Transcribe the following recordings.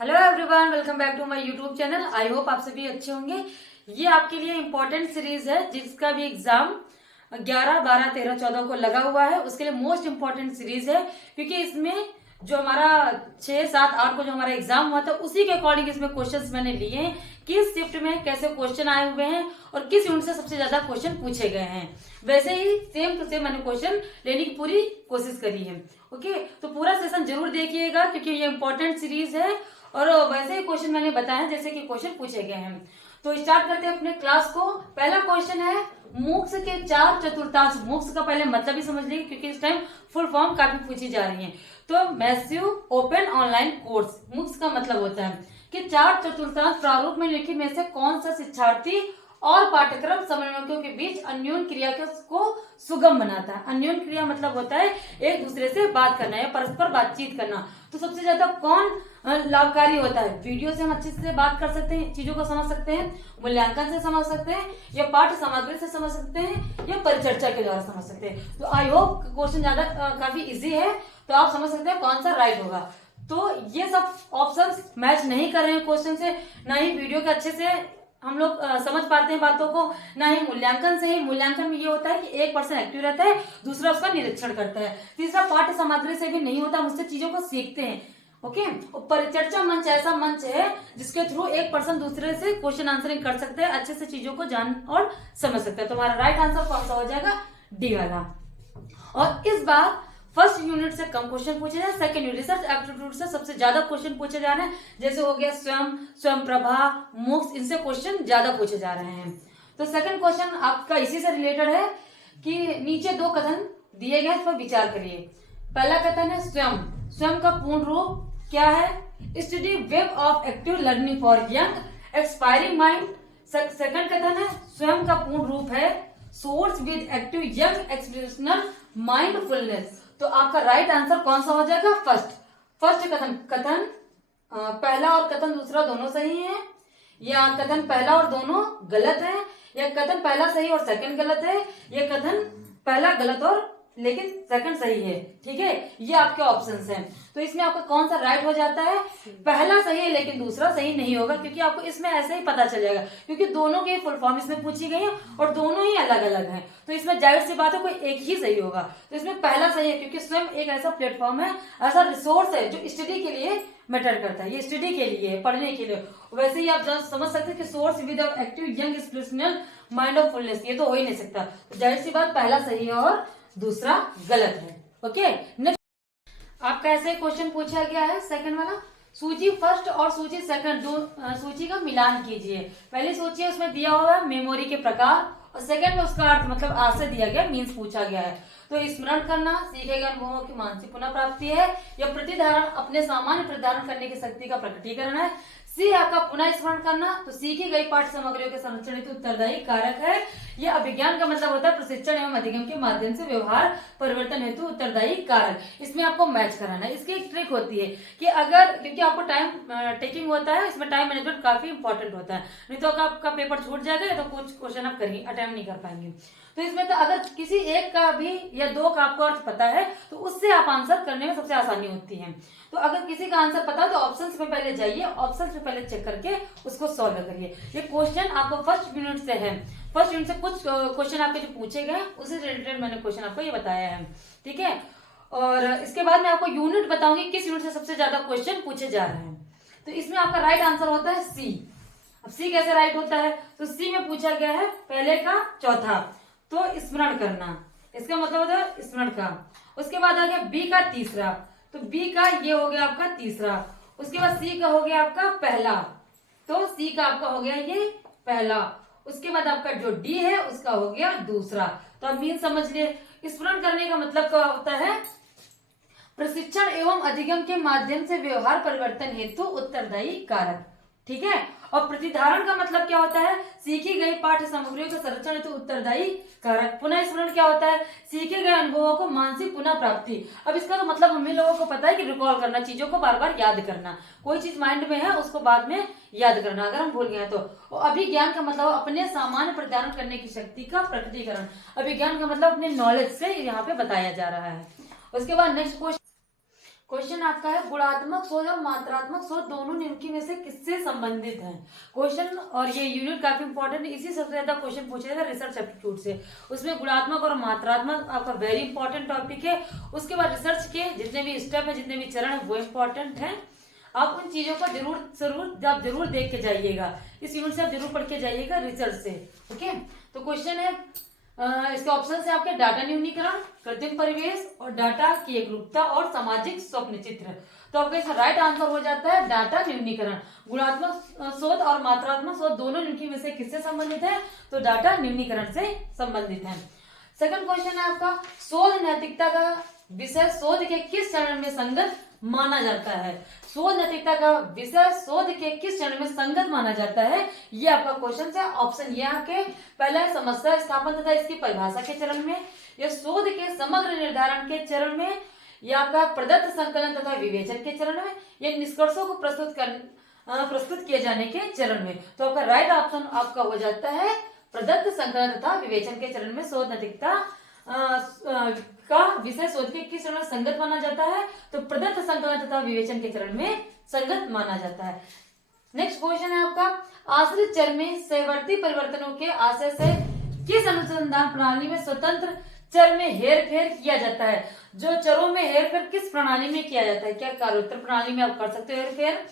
Hello everyone, welcome back to my YouTube channel. I hope आप सभी अच्छे होंगे। ये आपके लिए इम्पोर्टेंट सीरीज है जिसका भी एग्जाम 11, 12, 13, 14 को लगा हुआ है। उसके लिए मोस्ट इम्पोर्टेंट सीरीज है क्योंकि इसमें जो हमारा 6, 7, 8 को जो हमारा एग्जाम हुआ था उसी के अकॉर्डिंग इसमें क्वेश्चंस मैंने लिए हैं। किस शिफ्ट में कैसे क्वेश्चन आए हुए हैं और किस यूनिट से सबसे ज्यादा क्वेश्चन पूछे गए हैं, वैसे ही सेम टू सेम मैंने क्वेश्चन लेने की पूरी कोशिश करी है। ओके, तो पूरा सेशन जरूर देखिएगा क्योंकि ये इंपॉर्टेंट सीरीज है और वैसे ही क्वेश्चन मैंने बताया जैसे कि क्वेश्चन पूछे गए हैं। तो स्टार्ट करते हैं अपने क्लास को। पहला क्वेश्चन है मूक्स के 4 चतुर्थांश। मूक्स का पहले मतलब ही समझ लीजिए क्योंकि इस टाइम फुल फॉर्म काफी पूछी जा रही है। तो massive open online course, MOOCs का मतलब होता है कि 4 चतुर्थांश प्रारूप में लिखी में से कौन सा शिक्षार्थी और पाठ्यक्रम समन्वयकों के बीच अन्योन्य क्रिया को सुगम बनाता है। अन्योन्य क्रिया मतलब होता है एक दूसरे से बात करना या परस्पर बातचीत करना। तो सबसे ज्यादा कौन लाभकारी होता है? वीडियो से हम अच्छे से बात कर सकते हैं, चीजों को समझ सकते हैं, मूल्यांकन से समझ सकते हैं, या पाठ्य सामग्री से समझ सकते हैं, या परिचर्चा के द्वारा समझ सकते हैं। तो आई होप क्वेश्चन ज्यादा काफी इजी है, तो आप समझ सकते हैं कौन सा राइट होगा। तो ये सब ऑप्शंस मैच नहीं कर रहे हैं क्वेश्चन से, ना ही वीडियो के अच्छे से हम लोग समझ पाते हैं बातों को, ना ही मूल्यांकन से ही। मूल्यांकन में ये होता है कि एक पर्सन एक्टिव रहता है, दूसरा उसका निरीक्षण करता है, तीसरा पाठ्य सामग्री से भी नहीं होता, हम उससे चीजों को सीखते हैं। ओके, और परिचर्चा मंच ऐसा मंच है जिसके थ्रू एक पर्सन दूसरे से क्वेश्चन आंसरिंग कर सकते हैं, अच्छे से चीजों को जान और समझ सकते हैं। तो हमारा राइट आंसर कौन सा हो जाएगा? डी वाला। और इस बार फर्स्ट यूनिट से कम क्वेश्चन पूछे जाए, सेकंड यूनिट रिसर्च एप्टीट्यूड से सबसे ज्यादा क्वेश्चन पूछे जा रहे हैं। जैसे हो गया स्वयं प्रभा, मूक्स, इनसे क्वेश्चन ज्यादा पूछे जा रहे हैं। तो सेकंड क्वेश्चन आपका इसी से रिलेटेड है कि नीचे 2 कथन दिए गए, इस पर विचार करिए। पहला कथन है स्वयं का पूर्ण रूप क्या है? Study web of active learning for young expiring mind. Second कथन है स्वयं का पूर्ण रूप है source with active young expressional mindfulness. तो आपका राइट आंसर कौन सा हो जाएगा? फर्स्ट कथन पहला और कथन दूसरा दोनों सही है, या कथन पहला और दोनों गलत है, या कथन पहला सही और सेकंड गलत है, या कथन पहला गलत और लेकिन सेकंड सही है। ठीक है, ये आपके ऑप्शंस हैं। तो इसमें आपका कौन सा राइट हो जाता है? पहला सही है लेकिन दूसरा सही नहीं होगा, क्योंकि आपको इसमें ऐसे ही पता चल जाएगा क्योंकि दोनों के फुल फॉर्म इसमें पूछी गई है और दोनों ही अलग अलग हैं। तो इसमें जाहिर सी बात है कोई एक ही सही होगा। तो इसमें पहला सही है क्योंकि स्वयं एक ऐसा प्लेटफॉर्म है, ऐसा रिसोर्स है जो स्टडी के लिए मैटर करता है। ये स्टडी के लिए, पढ़ने के लिए। वैसे ही आप समझ सकते हैं कि source with active young expressional mind of fullness, ये तो हो ही नहीं सकता। तो जाहिर सी बात पहला सही है और दूसरा गलत है। ओके, नेक्स्ट आपका ऐसे क्वेश्चन पूछा गया है सेकंड वाला। सूची फर्स्ट और सूची सेकंड दो सूची का मिलान कीजिए। पहली सूची है उसमें दिया हुआ है मेमोरी के प्रकार, और सेकंड में उसका अर्थ मतलब आज से दिया गया, मीन्स पूछा गया है। तो स्मरण करना, सीखे गए अनुभवों की मानसिक पुनः प्राप्ति है, या प्रतिधारण अपने सामान्य प्रतिधारण करने की शक्ति का प्रकटीकरण है। सी आपका पुनः स्मरण करना, तो सीखी गई पाठ्य सामग्रियों के संरक्षण हेतु उत्तरदायी कारक है। यह अभिज्ञान का मतलब होता है प्रशिक्षण एवं अधिगम के माध्यम से व्यवहार परिवर्तन हेतु उत्तरदायी कारक। इसमें आपको मैच कराना है। इसकी एक ट्रिक होती है कि अगर, क्योंकि आपको टाइम टेकिंग होता है, इसमें टाइम मैनेजमेंट काफी इंपॉर्टेंट होता है, नहीं तो आपका पेपर छूट जाएगा तो कुछ क्वेश्चन आप अटेम्प्ट नहीं कर पाएंगे। तो इसमें तो अगर किसी एक का भी या 2 का आपको अर्थ पता है तो उससे आप आंसर करने में सबसे आसानी होती है। तो अगर किसी का आंसर पता है तो ऑप्शंस में पहले जाइए, ऑप्शंस में पहले चेक करके उसको सॉल्व करिए। ये क्वेश्चन आपको फर्स्ट यूनिट से है। फर्स्ट यूनिट से कुछ क्वेश्चन आपके जो पूछे गए उसी से रिलेटेड मैंने क्वेश्चन आपको ये बताया है। ठीक है, और इसके बाद मैं आपको यूनिट बताऊंगी किस यूनिट से सबसे ज्यादा क्वेश्चन पूछे जा रहे हैं। तो इसमें आपका राइट आंसर होता है सी। अब सी कैसे राइट होता है? तो सी में पूछा गया है पहले का चौथा, तो स्मरण करना, इसका मतलब होता है स्मरण का। उसके बाद आ गया बी का तीसरा, तो बी का ये हो गया आपका तीसरा। उसके बाद सी का हो गया आपका पहला, तो सी का आपका हो गया ये पहला। उसके बाद आपका जो डी है उसका हो गया दूसरा। तो अब मीन समझ लिए, स्मरण करने का मतलब क्या होता है? प्रशिक्षण एवं अधिगम के माध्यम से व्यवहार परिवर्तन हेतु उत्तरदायी कारक। ठीक है, और प्रतिधारण का मतलब क्या होता है? सीखी गई पाठ्य सामग्रियों के संरक्षण हेतु उत्तरदायी कारक। पुनः स्मरण क्या होता है? सीखे गए अनुभवों को मानसिक पुनः प्राप्ति। अब इसका तो मतलब हम लोगों को पता है कि रिकॉल करना, चीजों को बार बार याद करना। कोई चीज माइंड में है उसको बाद में याद करना अगर हम भूल गए तो। अभिज्ञान का मतलब अपने सामान्य प्रतिधारण करने की शक्ति का प्रकटीकरण। अभिज्ञान का मतलब अपने नॉलेज से यहाँ पे बताया जा रहा है। उसके बाद नेक्स्ट क्वेश्चन आपका है गुणात्मक शोध और मात्रात्मक शोध दोनों निम्नलिखित में से किससे संबंधित हैं। क्वेश्चन और ये यूनिट काफी इंपॉर्टेंट है, इसी सबसे ज्यादा क्वेश्चन पूछे जाता है रिसर्च एप्टीट्यूड से। उसमें गुणात्मक और मात्रात्मक आपका वेरी इंपॉर्टेंट टॉपिक है। उसके बाद रिसर्च के जितने भी स्टेप है, जितने भी चरण है, वो इंपॉर्टेंट है। आप उन चीजों को जरूर देख के जाइएगा, इस यूनिट से आप जरूर पढ़ के जाइएगा रिसर्च से। ओके, तो क्वेश्चन है इसके ऑप्शन है आपके डाटा न्यूनीकरण, कृत्रिम परिवेश और डाटा की एकरूपता और सामाजिक स्वप्न चित्र। तो आपका इसका राइट आंसर हो जाता है डाटा न्यूनीकरण। गुणात्मक शोध और मात्रात्मक शोध दोनों निम्नलिखित में से किससे संबंधित है, तो डाटा न्यूनीकरण से संबंधित है। सेकंड क्वेश्चन है आपका शोध नैतिकता का विषय शोध के किस चरण में संगत माना जाता है। शोध नैतिकता का विषय शोध के किस चरण में संगत माना जाता है, ये आपका क्वेश्चन है। ऑप्शन ये आपके पहला है समस्या स्थापन तथा इसकी परिभाषा के चरण में, या शोध के समग्र निर्धारण के चरण में, या आपका प्रदत्त संकलन तथा विवेचन के चरण में, या निष्कर्षों को प्रस्तुत किए जाने के चरण में। तो आपका राइट ऑप्शन आपका हो जाता है प्रदत्त संकलन तथा विवेचन के चरण में शोध नैतिकता का विषय शोध के किस चरण में संगत माना जाता है, तो प्रदत्त संकलन तथा विवेचन के चरण में संगत माना जाता है। नेक्स्ट क्वेश्चन है आपका आश्रित चर में सहवर्ती परिवर्तनों के आशय से किस अनुसंधान प्रणाली में स्वतंत्र चर में हेरफेर किया जाता है। जो चरों में हेरफेर किस प्रणाली में किया जाता है, क्या कार्योत्तर प्रणाली में आप कर सकते हो हेरफेर,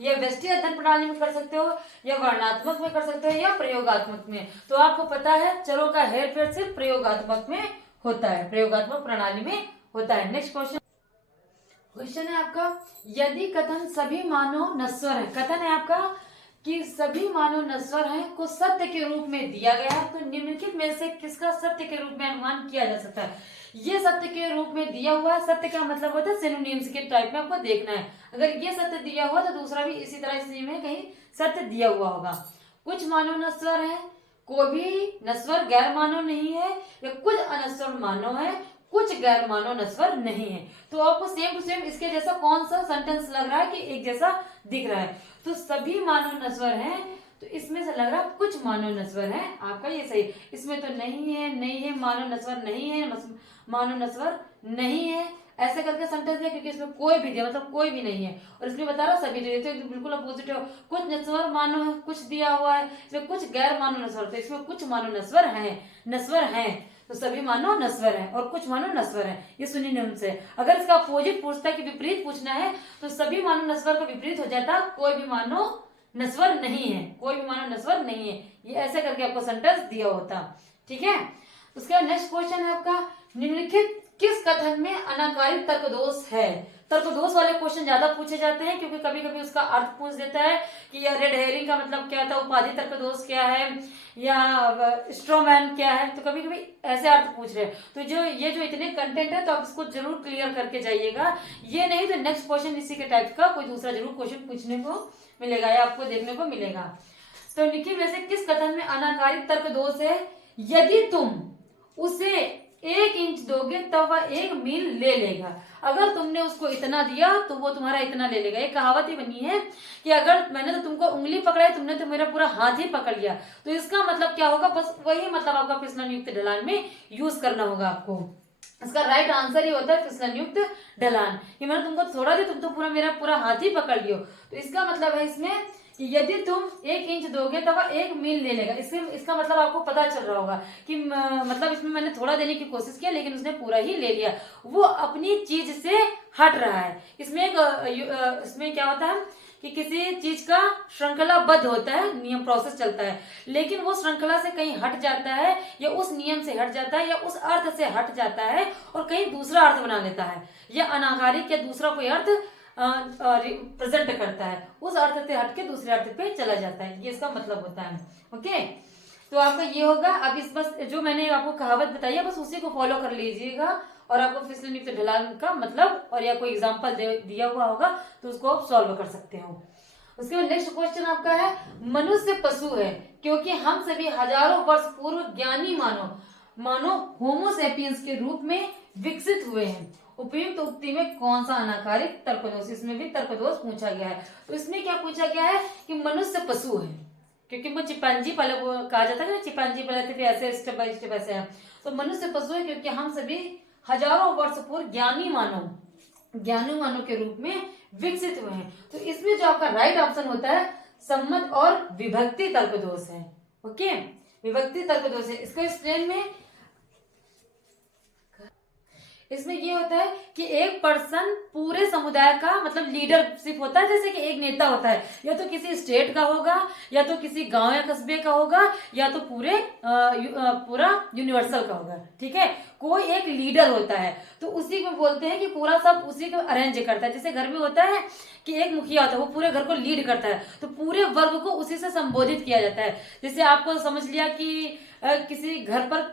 या व्यष्टि अध्ययन प्रणाली में कर सकते हो, या वर्णनात्मक में कर सकते हो, या प्रयोगात्मक में। तो आपको पता है चरों का हेरफेर सिर्फ प्रयोगात्मक में होता है, प्रयोगात्मक प्रणाली में होता है। नेक्स्ट क्वेश्चन है आपका यदि कथन सभी मानव नश्वर है, कथन है आपका कि सभी मानव नश्वर हैं को सत्य के रूप में दिया गया है, तो निम्नलिखित में से किसका सत्य के रूप में अनुमान किया जा सकता है। ये सत्य के रूप में दिया हुआ है, सत्य का मतलब होता है सिनोनिम्स के टाइप में आपको देखना है। अगर ये सत्य दिया हुआ तो दूसरा भी इसी तरह इसी में कहीं सत्य दिया हुआ होगा। कुछ मानव नश्वर है, कोई भी नश्वर गैर मानव नहीं है, या कुछ अनश्वर मानव है, कुछ गैर मानव नश्वर नहीं है। तो आपको सेम टू सेम इसके जैसा कौन सा सेंटेंस लग रहा है कि एक जैसा दिख रहा है, तो सभी मानव नश्वर हैं, तो इसमें से लग रहा है कुछ मानव नश्वर हैं, आपका ये सही। इसमें तो नहीं है मानव नश्वर नहीं है, मानव नश्वर नहीं है, ऐसे करके सेंटेंस है क्योंकि इसमें कोई भी दिया मतलब कोई भी नहीं है, और इसमें बता रहा सभी दिए, तो बिल्कुल अपोजिट है। कुछ नश्वर मानव है, कुछ दिया हुआ है, इसमें कुछ गैर मानव नश्वर, तो इसमें कुछ मानव नश्वर हैं, तो सभी मानव नश्वर हैं और कुछ मानव नश्वर हैं, ये सुनिए नियम से। अगर इसका अपोजिट पूछता है कि विपरीत पूछना है, तो सभी मानव नश्वर का विपरीत हो जाता कोई भी मानव नश्वर नहीं है, कोई भी मानव नश्वर नहीं है, ये ऐसे करके आपको सेंटेंस दिया होता। ठीक है, उसके नेक्स्ट क्वेश्चन है आपका निम्नलिखित किस कथन में अनाकारित तर्क दोष है। तर्क दोष वाले क्वेश्चन ज्यादा पूछे जाते हैं क्योंकि कभी कभी उसका अर्थ पूछ देता है कि यह रेड हेरिंग का मतलब क्या था, उपाधि तर्क दोष क्या है, या स्ट्रोमैन क्या है, तो कभी कभी ऐसे अर्थ पूछ रहे हैं। तो जो इतने कंटेंट है तो आप इसको जरूर क्लियर करके जाइएगा, ये नहीं तो नेक्स्ट क्वेश्चन इसी के टाइप का कोई दूसरा जरूर क्वेश्चन पूछने को मिलेगा या आपको देखने को मिलेगा। तो निखिल में से किस कथन में अनाकारित तर्क दोष है, यदि तुम उसे 1 इंच दोगे तब वह 1 मील ले लेगा। अगर तुमने उसको इतना दिया तो वो तुम्हारा इतना ले लेगा। एक कहावत ही बनी है कि अगर मैंने तो तुमको उंगली पकड़ाई, तुमने तो मेरा पूरा हाथ ही पकड़ लिया, तो इसका मतलब क्या होगा, बस वही मतलब आपका फिसलन युक्त ढलान में यूज करना होगा आपको। इसका राइट आंसर ही होता है फिसलन युक्त ढलान, कि मैंने तुमको थोड़ा दिया, तुम तो मेरा पूरा हाथ ही पकड़ लियो। तो इसका मतलब है इसमें कि यदि तुम 1 इंच दोगे तो वह 1 मील ले लेगा। इसका मतलब आपको पता चल रहा होगा कि मतलब इसमें मैंने थोड़ा देने की कोशिश किया लेकिन उसने पूरा ही ले लिया, वो अपनी चीज से हट रहा है। इसमें क्या होता है कि किसी चीज का श्रृंखलाबद्ध होता है, नियम प्रोसेस चलता है, लेकिन वो श्रृंखला से कहीं हट जाता है या उस नियम से हट जाता है या उस अर्थ से हट जाता है और कहीं दूसरा अर्थ बना लेता है, या अनाकारिक या दूसरा कोई अर्थ प्रेजेंट करता है, उस अर्थ से हटके दूसरे अर्थ पे चला जाता है, ये इसका मतलब होता है। ओके, तो आपका ये होगा। अब इस बस जो मैंने आपको कहावत बताई है बस उसी को फॉलो कर लीजिएगा और आपको फिसलन युक्त ढलान का मतलब और या कोई एग्जांपल दिया हुआ होगा तो उसको आप सॉल्व कर सकते हो। उसके बाद नेक्स्ट क्वेश्चन आपका है मनुष्य पशु है क्योंकि हम सभी हजारों वर्ष पूर्व ज्ञानी मानो होमोसेपियंस के रूप में विकसित हुए हैं। उपयुक्त उक्ति में कौन सा अनाकारिक तर्कदोष, इसमें भी तर्कदोष पूछा गया है। तो इसमें क्या पूछा गया है कि मनुष्य पशु है क्योंकि वो चिंपांजी पहले वो कहा जाता है ना, चिंपांजी पहले थे फिर ऐसे स्टेप बाय स्टेप ऐसे है। तो मनुष्य पशु है क्योंकि हम सभी हजारों वर्ष पूर्व ज्ञानी मानव ज्ञानुमानों के रूप में विकसित हुए हैं। तो इसमें जो आपका राइट ऑप्शन होता है सम्मत और विभक्ति तर्क दोष है। ओके, विभक्ति तर्क दोष है। इसको एक्सप्लेन में इसमें ये होता है कि एक पर्सन पूरे समुदाय का मतलब लीडरशिप होता है, जैसे कि एक नेता होता है, या तो किसी स्टेट का होगा, या तो किसी गांव या कस्बे का होगा, या तो पूरा यूनिवर्सल का होगा। ठीक है, कोई एक लीडर होता है, तो उसी को बोलते हैं कि पूरा सब उसी को अरेंज करता है। जैसे घर में होता है कि एक मुखिया होता है, वो पूरे घर को लीड करता है, तो पूरे वर्ग को उसी से संबोधित किया जाता है। जैसे आपको समझ लिया कि किसी घर पर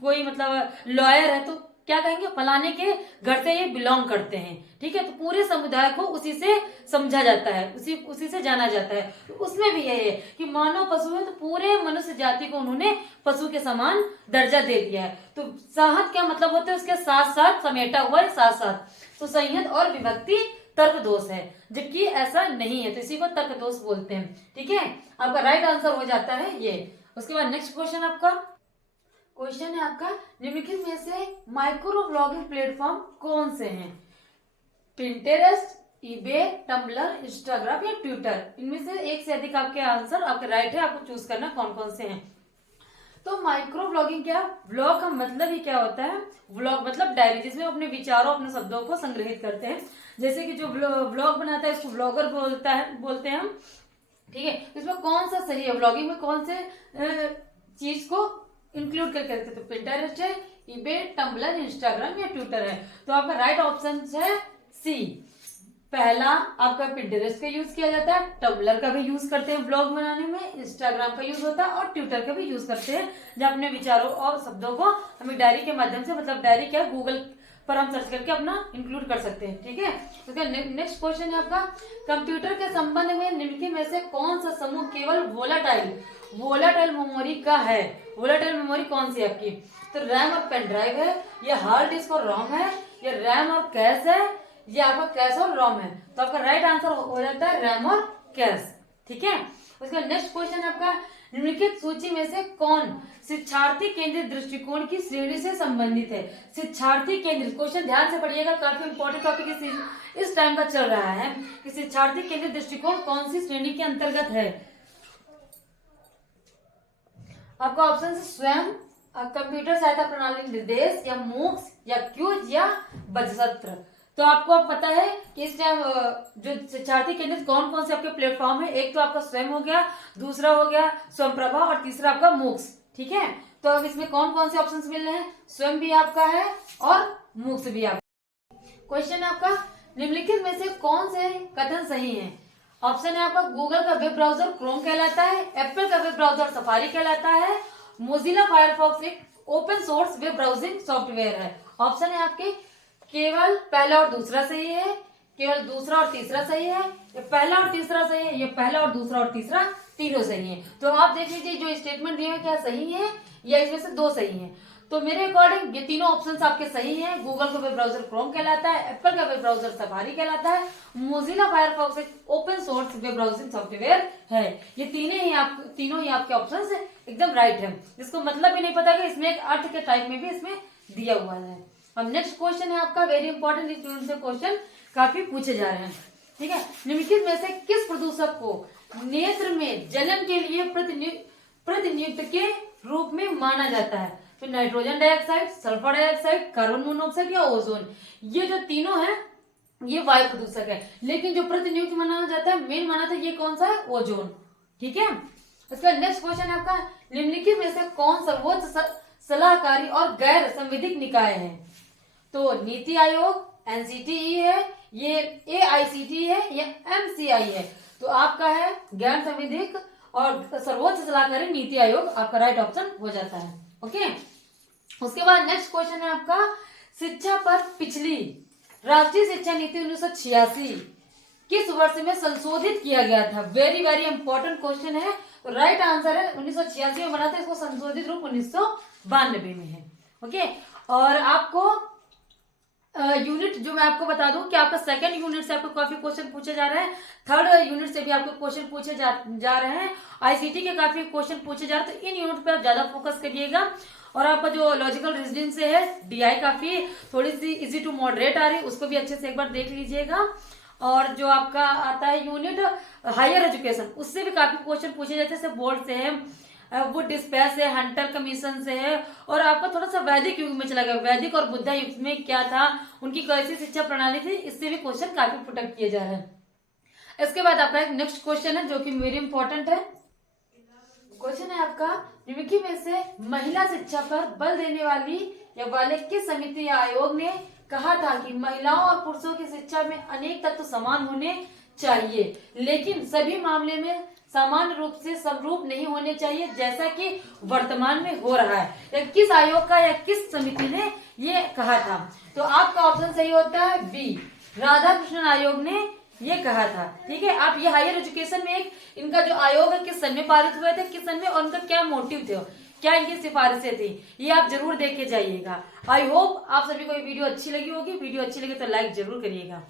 कोई मतलब लॉयर है, तो क्या कहेंगे, फलाने के घर से ये बिलोंग करते हैं। ठीक है, तो पूरे समुदाय को उसी से समझा जाता है, उसी से जाना जाता है। तो उसमें भी यही है कि मानव पशु है, तो पूरे मनुष्य जाति को उन्होंने पशु के समान दर्जा दे दिया है। तो साहत क्या मतलब होता है, उसके साथ साथ समेटा हुआ है, साथ साथ। तो संयत और विभक्ति तर्क दोष है, जबकि ऐसा नहीं है, तो इसी को तर्क दोष बोलते हैं। ठीक है, आपका राइट आंसर हो जाता है ये। उसके बाद नेक्स्ट क्वेश्चन क्वेश्चन है आपका, निम्नलिखित में से माइक्रो ब्लॉगिंग प्लेटफॉर्म कौन से हैं? पिंटरेस्ट, ईबे, टम्बलर, इंस्टाग्राम या ट्विटर। इनमें से एक से अधिक आपके आंसर आपके राइट है, आपको चूज करना कौन कौन से हैं। तो माइक्रो ब्लॉगिंग क्या, ब्लॉग का मतलब ही क्या होता है, ब्लॉग मतलब डायरी, जिसमें अपने विचारों अपने शब्दों को संग्रहित करते हैं। जैसे कि जो ब्लॉग बनाता है उसको ब्लॉगर बोलते हैं हम। ठीक है, इसमें कौन सा सही है, ब्लॉगिंग में कौन से चीज को इंक्लूड करके रखते हैं? तो पिंटरेस्ट है, ईबे, टम्बलर, इंस्टाग्राम या ट्विटर है। तो आपका राइट ऑप्शन है सी। पहला आपका पिंटरेस्ट का यूज किया जाता है, टम्बलर का भी यूज करते हैं ब्लॉग बनाने में, इंस्टाग्राम का यूज होता है और ट्विटर का भी यूज करते हैं, जब अपने विचारों और शब्दों को हमें डायरी के माध्यम से, मतलब डायरी क्या, गूगल पर हम सर्च करके अपना इंक्लूड कर सकते हैं। ठीक है, तो नेक्स्ट क्वेश्चन है आपका, कंप्यूटर के संबंध में निम्नलिखित में से कौन सा समूह केवल वोलाटाइल मेमोरी का है? वोलाटाइल मेमोरी कौन सी है आपकी? तो रैम और पेन ड्राइव है, या हार्ड डिस्क और रोम है, या रैम और कैश है, या आपका कैश और रोम है। तो आपका राइट आंसर हो जाता है रैम और कैश। ठीक है, उसका नेक्स्ट क्वेश्चन आपका, निम्नलिखित सूची में से कौन शिक्षार्थी केंद्रित दृष्टिकोण की श्रेणी से संबंधित है? शिक्षार्थी केंद्रित, क्वेश्चन ध्यान से पढ़िएगा, काफी इंपॉर्टेंट टॉपिक इस टाइम का चल रहा है कि शिक्षार्थी केंद्रित दृष्टिकोण कौन सी श्रेणी के अंतर्गत है। आपका ऑप्शन स्वयं, कंप्यूटर सहायता प्रणाली निर्देश, या मूक्स, या क्यूज, या बजसत्र। तो आपको पता है कि इस टाइम जो शिक्षार्थी केंद्रित कौन कौन से आपके प्लेटफॉर्म है, एक तो आपका स्वयं हो गया, दूसरा हो गया स्वयंप्रभा, और तीसरा आपका मूक्स। ठीक है, तो अब इसमें कौन कौन से ऑप्शंस मिल रहे हैं? स्वयं भी आपका है और मूक्स भी आपका। क्वेश्चन है आपका, निम्नलिखित में से कौन से कथन सही है? ऑप्शन है आपका, गूगल का वेब ब्राउजर क्रोम कहलाता है, एप्पल का वेब ब्राउजर सफारी कहलाता है, मोजिला फायरफॉक्स एक open source web browsing software है। ऑप्शन है आपके, केवल पहला और दूसरा सही है, केवल दूसरा और तीसरा सही है, ये पहला और तीसरा सही है, ये पहला और दूसरा और तीसरा तीनों सही है। तो आप देख लीजिए जो स्टेटमेंट दिए हैं क्या सही है, या इसमें से दो सही है। तो मेरे अकॉर्डिंग ये तीनों ऑप्शंस आपके सही हैं। गूगल का वेब ब्राउजर क्रोम कहलाता है, एप्पल का वेब ब्राउजर सफारी कहलाता है, मोजिला फायरफॉक्स एक open source web browsing software है। ये तीनों ही आपके ऑप्शंस एकदम राइट है, जिसको मतलब भी नहीं पता कि इसमें एक अर्थ के टाइप में भी इसमें दिया हुआ है। अब नेक्स्ट क्वेश्चन है आपका वेरी इंपॉर्टेंट, स्टूडेंट से क्वेश्चन काफी पूछे जा रहे हैं। ठीक है, निम्नलिखित में से किस प्रदूषक को नेत्र में जलन के लिए प्रतिनियुक्त के रूप में माना जाता है? तो nitrogen dioxide, sulphur dioxide, carbon monoxide या ओजोन। ये जो तीनों है ये वायु प्रदूषक है, लेकिन जो प्रतिनियुक्त माना जाता है, मेन माना था, ये कौन सा है? ओजोन। ठीक है, इसका नेक्स्ट क्वेश्चन है आपका, निम्नलिखित में से कौन सर्वोच्च सलाहकारी और गैर संविधिक निकाय है? तो नीति आयोग, एनसीटीई है, ये एआईसीटी है, या एमसीआई है। तो आपका है गैर संविधिक और सर्वोच्च सलाहकारी नीति आयोग, आपका राइट ऑप्शन हो जाता है। ओके, उसके बाद नेक्स्ट क्वेश्चन है आपका, शिक्षा पर पिछली राष्ट्रीय शिक्षा नीति 1986 किस वर्ष में संशोधित किया गया था? वेरी वेरी इंपॉर्टेंट क्वेश्चन है। तो राइट आंसर है 1986 में बना था, इसको संशोधित रूप 1992 में है। ओके, और आपको यूनिट जो मैं आपको बता दूं कि आपका सेकंड यूनिट से आपको काफी क्वेश्चन पूछे जा रहे हैं, थर्ड यूनिट से भी आपको क्वेश्चन पूछे जा रहे हैं, आईसीटी के काफी क्वेश्चन पूछे जा रहे हैं। तो इन यूनिट पे आप ज्यादा फोकस करिएगा और आपका जो लॉजिकल रीजनिंग से है DI काफी थोड़ी सी इजी टू मॉडरेट आ रही है, उसको भी अच्छे से एक बार देख लीजिएगा। और जो आपका आता है यूनिट हायर एजुकेशन, उससे भी काफी क्वेश्चन पूछे जाते हैं, जैसे बोर्ड से है, वो डिस्पैच से, हंटर कमीशन से है। और आपका थोड़ा सा वैदिक युग में चला गया, वैदिक और बुद्धा युग में क्या था, उनकी कैसी शिक्षा प्रणाली थी, इससे भी क्वेश्चन काफी पुटअप किए जा रहे हैं। इसके बाद आपका एक नेक्स्ट क्वेश्चन है जो कि वेरी इंपॉर्टेंट है। क्वेश्चन है आपका, निम्नलिखित में से महिला शिक्षा पर बल देने वाली या वाले किस समिति या आयोग ने कहा था कि महिलाओं और पुरुषों की शिक्षा में अनेक तत्व समान होने चाहिए, लेकिन सभी मामले में समान रूप से समरूप नहीं होने चाहिए, जैसा कि वर्तमान में हो रहा है। या किस आयोग का या किस समिति ने ये कहा था? तो आपका ऑप्शन सही होता है बी, राधाकृष्णन आयोग ने ये कहा था। ठीक है, आप ये हायर एजुकेशन में एक इनका जो आयोग है किस सन में पारित हुए थे, किस सन में, और उनका क्या मोटिव थे, क्या इनकी सिफारिशें थी, ये आप जरूर देख के जाइएगा। आई होप आप सभी को ये वीडियो अच्छी लगी होगी। वीडियो अच्छी लगी तो लाइक जरूर करिएगा।